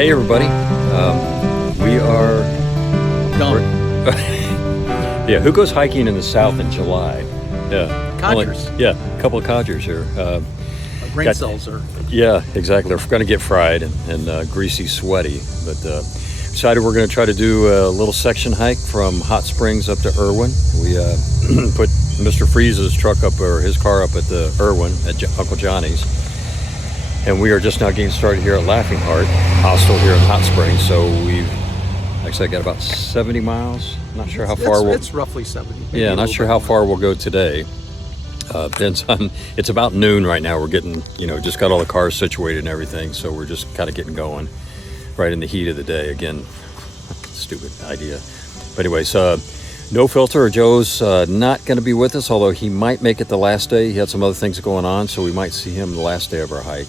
Hey everybody, we are yeah, who goes hiking in the south in July? Yeah, Codgers. A couple of codgers here. Brain cells are. Yeah, exactly. They're going to get fried and greasy, sweaty. But decided we're going to try to do a little section hike from Hot Springs up to Erwin. We put Mr. Freeze's truck up, or his car up at the Erwin at Uncle Johnny's. And we are just now getting started here at Laughing Heart Hostel here in Hot Springs. So we've actually got about 70 miles. Not sure how far we'll... It's roughly 70. Yeah, not sure how far we'll go today. Depends on, it's about noon right now. We're getting, just got all the cars situated and everything. So we're just kind of getting going right in the heat of the day. Again, stupid idea. But anyways, no filter. Joe's not going to be with us, although he might make it the last day. He had some other things going on, so we might see him the last day of our hike.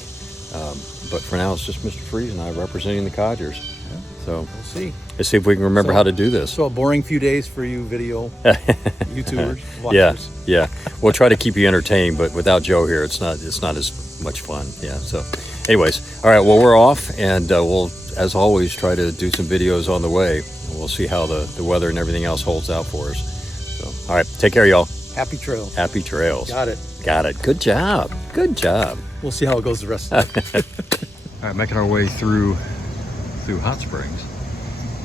But for now, it's just Mr. Freeze and I representing the Codgers. Yeah. So we'll see. Let's see if we can remember how to do this. So a boring few days for you video YouTubers, watchers. Yeah. We'll try to keep you entertained, but without Joe here, it's not as much fun. Yeah. So, anyways, all right. Well, we're off, and we'll, as always, try to do some videos on the way. We'll see how the weather and everything else holds out for us. So, all right. Take care, y'all. Happy trails. Happy trails. Got it. Good job. Good job. We'll see how it goes the rest of the day. All right, making our way through Hot Springs.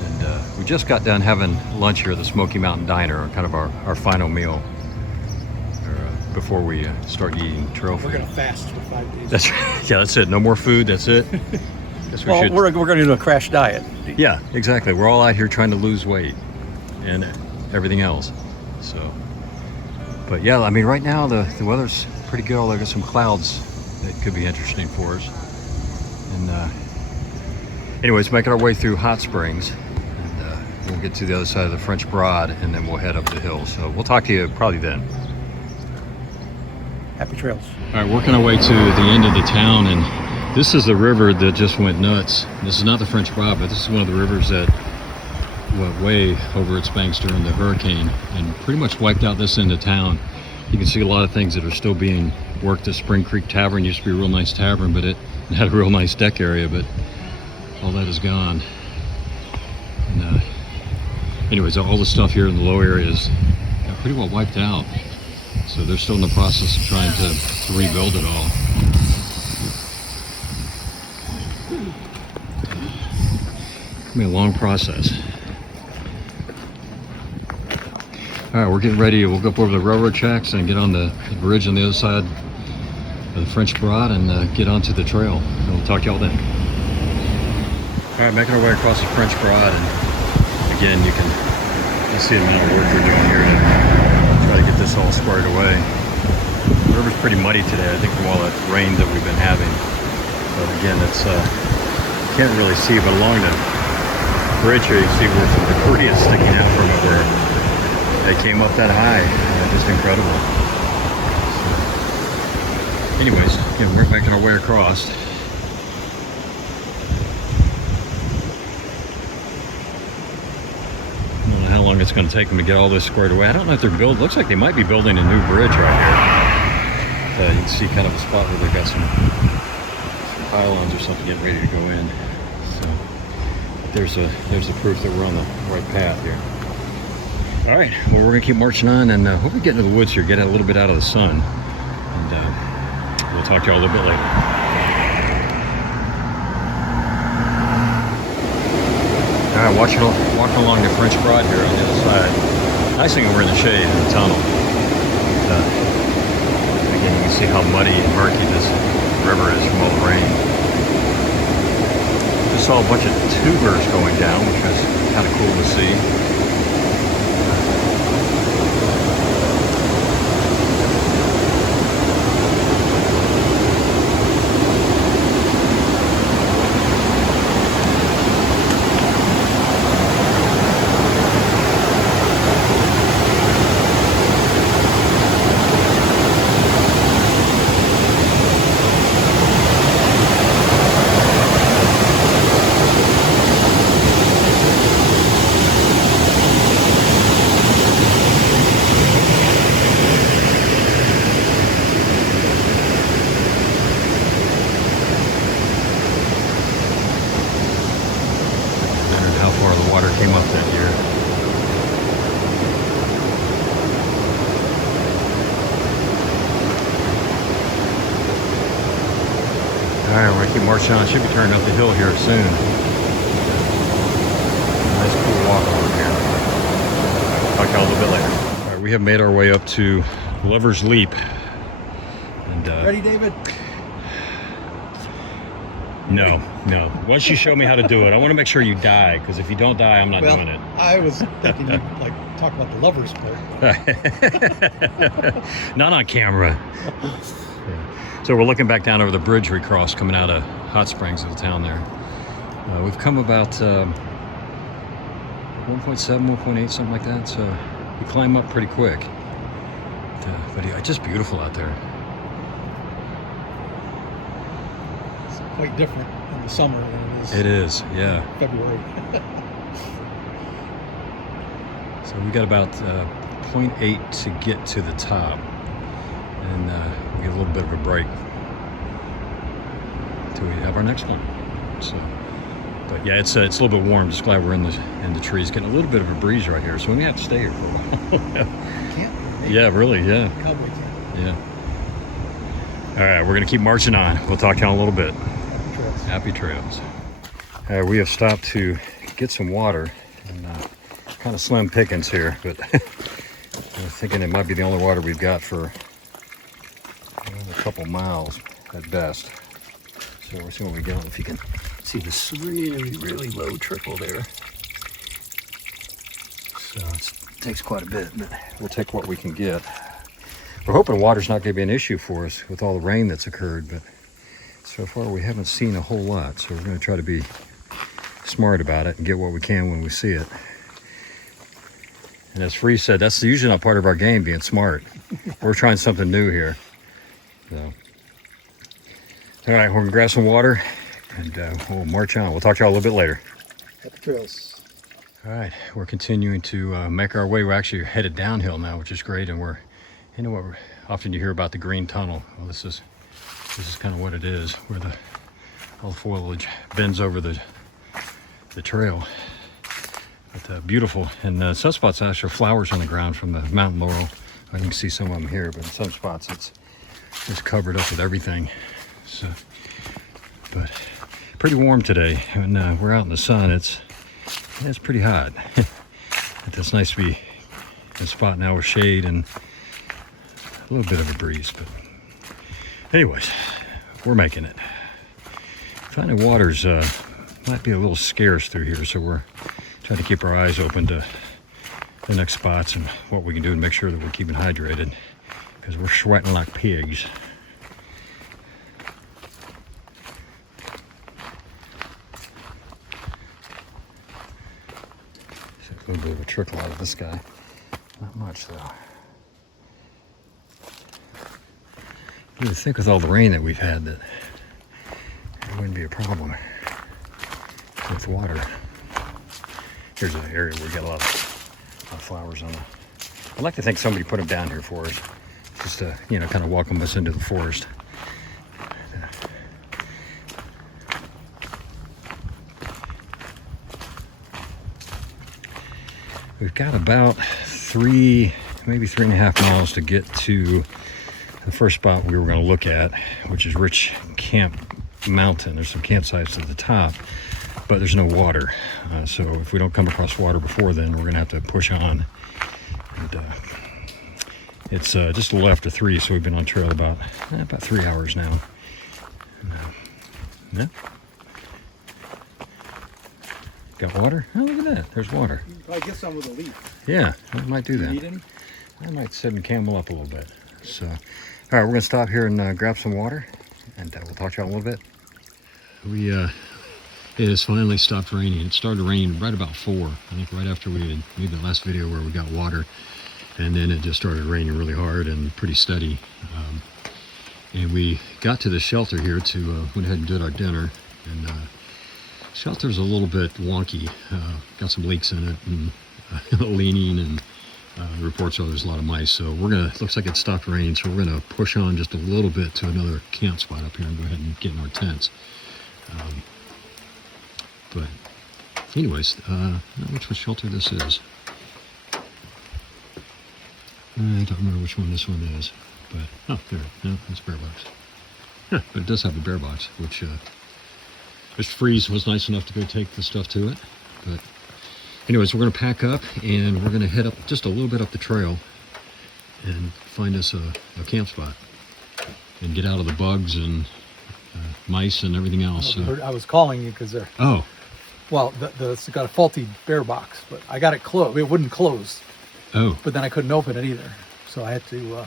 And we just got done having lunch here at the Smoky Mountain Diner, kind of our final meal before we start eating trail food. We're going to fast for 5 days. That's right. Yeah, that's it. No more food. That's it. We're going to do a crash diet. Yeah, exactly. We're all out here trying to lose weight and everything else. So, but yeah, I mean, right now the weather's pretty good. Although there's some clouds that could be interesting for us. And anyways, making our way through Hot Springs, and we'll get to the other side of the French Broad, and then we'll head up the hill. So we'll talk to you probably then. Happy trails. All right, working our way to the end of the town, and this is the river that just went nuts. This is not the French Broad, but this is one of the rivers that went way over its banks during the hurricane and pretty much wiped out this end of town. You can see a lot of things that are still being worked. The Spring Creek Tavern used to be a real nice tavern, but it had a real nice deck area, but all that is gone. And anyways, all the stuff here in the low area is pretty well wiped out. So they're still in the process of trying to rebuild it all. It's been a long process. All right, we're getting ready. We'll go up over the railroad tracks and get on the bridge on the other side of the French Broad and get onto the trail. And we'll talk to y'all then. All right, making our way across the French Broad, and again, you can see the amount of work they're doing here to try to get this all squared away. The river's pretty muddy today, I think, from all that rain that we've been having. But again, it's can't really see, but along the bridge here, you see where some debris is sticking out from it, where they came up that high. Just incredible. So, anyways, we're making our way across. I don't know how long it's going to take them to get all this squared away. I don't know if they're building. Looks like they might be building a new bridge right here. You can see kind of a spot where they've got some pylons or something getting ready to go in. So there's the proof that we're on the right path here. All right, well, we're gonna keep marching on, and hopefully get into the woods here, get a little bit out of the sun, and we'll talk to you all a little bit later. All right, walking along the French Broad here on the other side. Nice thing we're in the shade in the tunnel. Again, you can see how muddy and murky this river is from all the rain. Just saw a bunch of tubers going down, which was kind of cool to see. marching on. Should be turning up the hill here soon. Nice cool walk over here. Talk to y'all a little bit later. All right, we have made our way up to Lover's Leap. And, Ready, David? No. Once you show me how to do it, I want to make sure you die, because if you don't die, I'm not doing it. I was thinking you'd talk about the lovers part. Not on camera. Yeah. So we're looking back down over the bridge we crossed coming out of Hot Springs of the town there. We've come about 1.7, 1.8, something like that. So we climb up pretty quick. But yeah, just beautiful out there. It's quite different in the summer than it is. It is, yeah. February. So we got about 0.8 to get to the top. And we get a little bit of a break until we have our next one. So, but yeah, it's a little bit warm. Just glad we're in the trees, getting a little bit of a breeze right here. So we may have to stay here for a while. Can't. Yeah, really, yeah. Cowboy can't. Yeah. All right, we're gonna keep marching on. We'll talk to you in a little bit. Happy trails. Happy trails. All right, we have stopped to get some water, and kind of slim pickings here, but I'm thinking it might be the only water we've got for a couple miles at best. So we'll see what we get. If you can see this really low trickle there. So it takes quite a bit, but we'll take what we can get. We're hoping water's not going to be an issue for us with all the rain that's occurred, but so far we haven't seen a whole lot. So we're going to try to be smart about it and get what we can when we see it. And as Free said, that's usually not part of our game, being smart. We're trying something new here. So, all right, we're going to grab some water and we'll march on. We'll talk to y'all a little bit later. Happy trails. All right, we're continuing to make our way. We're actually headed downhill now, which is great, and we're, you know what, often you hear about the green tunnel. Well, this is kind of what it is, where all the foliage bends over the trail. But beautiful, and some spots actually flowers on the ground from the mountain laurel. You can see some of them here, but in some spots it's covered up with everything. So, but pretty warm today, and we're out in the sun. It's pretty hot. But it's nice to be in a spot now with shade and a little bit of a breeze. But anyways, we're making it. Finding water's might be a little scarce through here, so we're trying to keep our eyes open to the next spots and what we can do to make sure that we're keeping hydrated, because we're sweating like pigs. A little bit of a trickle out of this guy. Not much, though. You would think with all the rain that we've had that it wouldn't be a problem with water. Here's an area where we got a lot of flowers on them. I'd like to think somebody put them down here for us, just to, you know, kind of welcome us into the forest. We've got about maybe 3.5 miles to get to the first spot we were going to look at, which is Rich Camp Mountain. There's some campsites at the top, but there's no water. So if we don't come across water before then, we're going to have to push on. And it's just a little after 3, so we've been on trail about 3 hours now. Yeah. Got water? Oh, look at that. There's water. You can probably get some with a leaf. Yeah, I might do that. Need any? I might sit and camel up a little bit. So, all right, we're going to stop here and grab some water, and we'll talk to you in a little bit. It has finally stopped raining. It started raining right about 4. I think right after we had made the last video where we got water, and then it just started raining really hard and pretty steady. And we got to the shelter here to went ahead and did our dinner, and shelter's a little bit wonky. Got some leaks in it and leaning, and reports are there's a lot of mice. So looks like it stopped raining, so we're gonna push on just a little bit to another camp spot up here and go ahead and get in our tents. But anyways, I don't know which shelter this is. I don't remember which one this one is, but oh, there, no, it's bear box. Huh, but it does have the bear box, which Mr. Freeze was nice enough to go take the stuff to it. But anyways, we're going to pack up and we're going to head up just a little bit up the trail and find us a camp spot and get out of the bugs and mice and everything else. I was calling you because they're... Oh. Well, it's got a faulty bear box, but I got it closed. It wouldn't close. Oh. But then I couldn't open it either. So I had to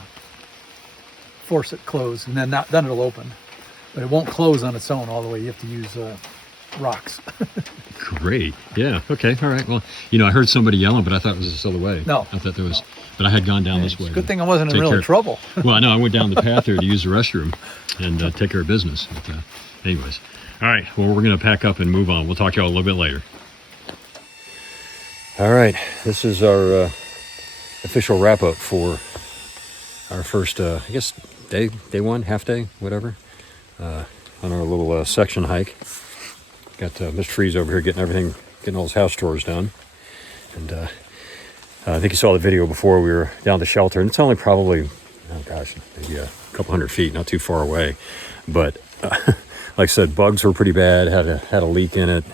force it closed, and then it'll open. But it won't close on its own all the way. You have to use rocks. Great. Yeah. Okay. All right. Well, I heard somebody yelling, but I thought it was this other way. No. I thought there was, but I had gone down this way. It's a good thing I wasn't in real trouble. Well, I know I went down the path there to use the restroom and take care of business. But, anyways. All right. Well, we're going to pack up and move on. We'll talk to y'all a little bit later. All right. This is our official wrap up for our first, I guess, day one, half day, whatever, on our little section hike. Got Mr. Freeze over here getting all his house chores done. And I think you saw the video before. We were down the shelter, and it's only probably, maybe a couple hundred feet, not too far away. But like I said, bugs were pretty bad, had a leak in it,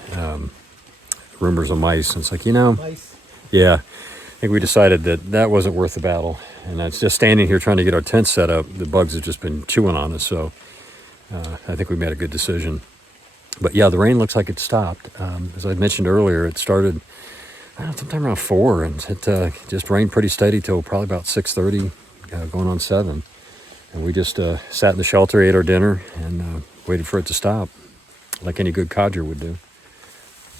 rumors of mice. And it's like, Mice. Yeah, I think we decided that wasn't worth the battle. And that's just standing here trying to get our tent set up. The bugs have just been chewing on us. So I think we made a good decision. But yeah, the rain looks like it stopped. As I mentioned earlier, it started sometime around 4, and it just rained pretty steady till probably about 6:30, going on 7. And we just sat in the shelter, ate our dinner, and waited for it to stop, like any good codger would do.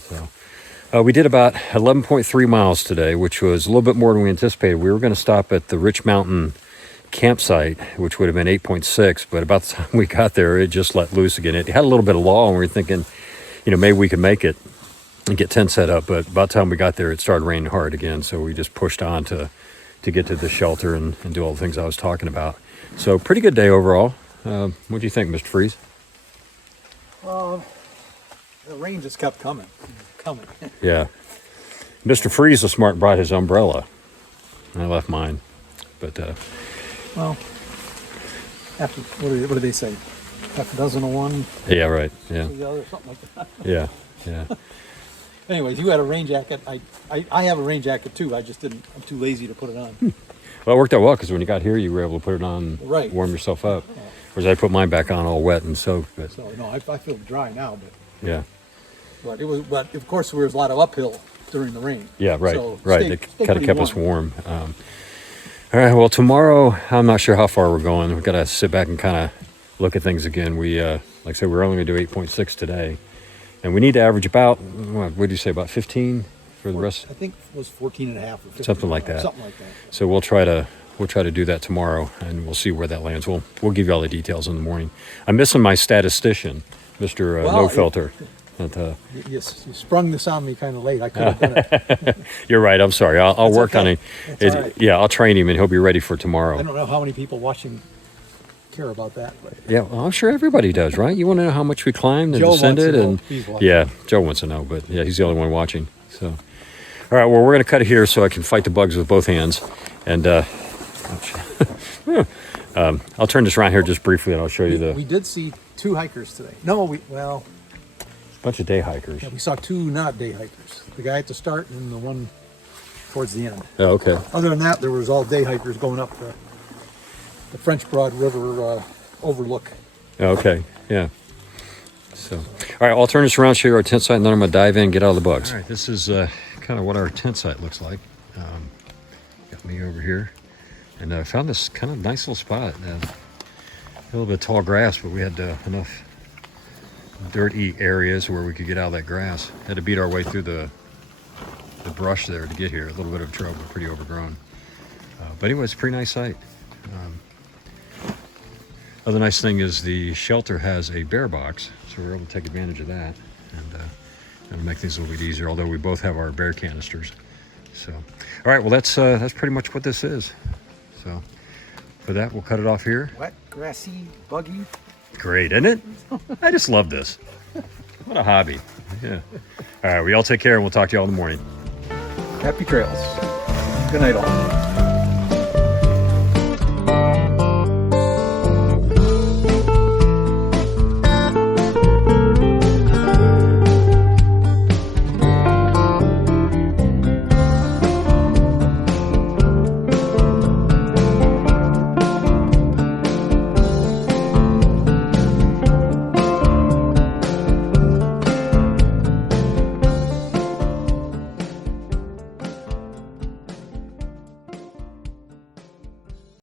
So we did about 11.3 miles today, which was a little bit more than we anticipated. We were going to stop at the Rich Mountain campsite, which would have been 8.6, but about the time we got there, it just let loose again. It had a little bit of lull, and we were thinking, maybe we could make it and get tent set up, but about the time we got there, it started raining hard again, so we just pushed on to get to the shelter and do all the things I was talking about. So pretty good day overall. What do you think, Mr. Freeze? The rain just kept coming. Yeah. Mr. Freeze was smart and brought his umbrella. I left mine, but well, after what do they say? Half a dozen of one. Yeah, right. Yeah. The other, something like that. Yeah. Anyways, you had a rain jacket. I have a rain jacket too. I'm too lazy to put it on. Well, it worked out well because when you got here, you were able to put it on, right. Warm yourself up. Yeah. Whereas I put mine back on all wet and soaked. But so no, I feel dry now, but yeah. But of course there was a lot of uphill during the rain. Yeah, right, so right. It kind of kept us warm. All right. Well, tomorrow I'm not sure how far we're going. We've got to sit back and kind of look at things again. We, like I said, we're only going to do 8.6 today, and we need to average about what did you say, about 15 for the rest? I think it was 14 and a half or 15, something like that. Something like that. So we'll try to do that tomorrow, and we'll see where that lands. We'll give you all the details in the morning. I'm missing my statistician, Mr. No Filter. You sprung this on me kind of late. I could have done it. You're right. I'm sorry. I'll work on it. Right. Yeah, I'll train him, and he'll be ready for tomorrow. I don't know how many people watching care about that. But yeah, well, I'm sure everybody does, right? You want to know how much we climbed and Joe descended, and yeah, Joe wants to know, but yeah, he's the only one watching. So, all right. Well, we're going to cut it here so I can fight the bugs with both hands, and I'll turn this around here just briefly, and I'll show you We did see 2 hikers today. No, bunch of day hikers. Yeah, we saw 2 not day hikers. The guy at the start and the one towards the end. Oh, okay. Other than that, there was all day hikers going up the French Broad River overlook. Oh, okay. Yeah. So, all right, I'll turn this around, show you our tent site, and then I'm going to dive in and get out of the bugs. All right, this is kind of what our tent site looks like. Got me over here. And I found this kind of nice little spot. A little bit of tall grass, but we had enough dirty areas where we could get out of that grass. Had to beat our way through the brush there to get here. A little bit of trouble, pretty overgrown. But anyway, it's a pretty nice site. Other nice thing is the shelter has a bear box, so we're able to take advantage of that and make things a little bit easier, although we both have our bear canisters. So, all right, well, that's pretty much what this is. So for that, we'll cut it off here. Wet, grassy, buggy. Great, isn't it? I just love this. What a hobby. Yeah. All right, we all take care, and we'll talk to you all in the morning. Happy trails. Good night, all.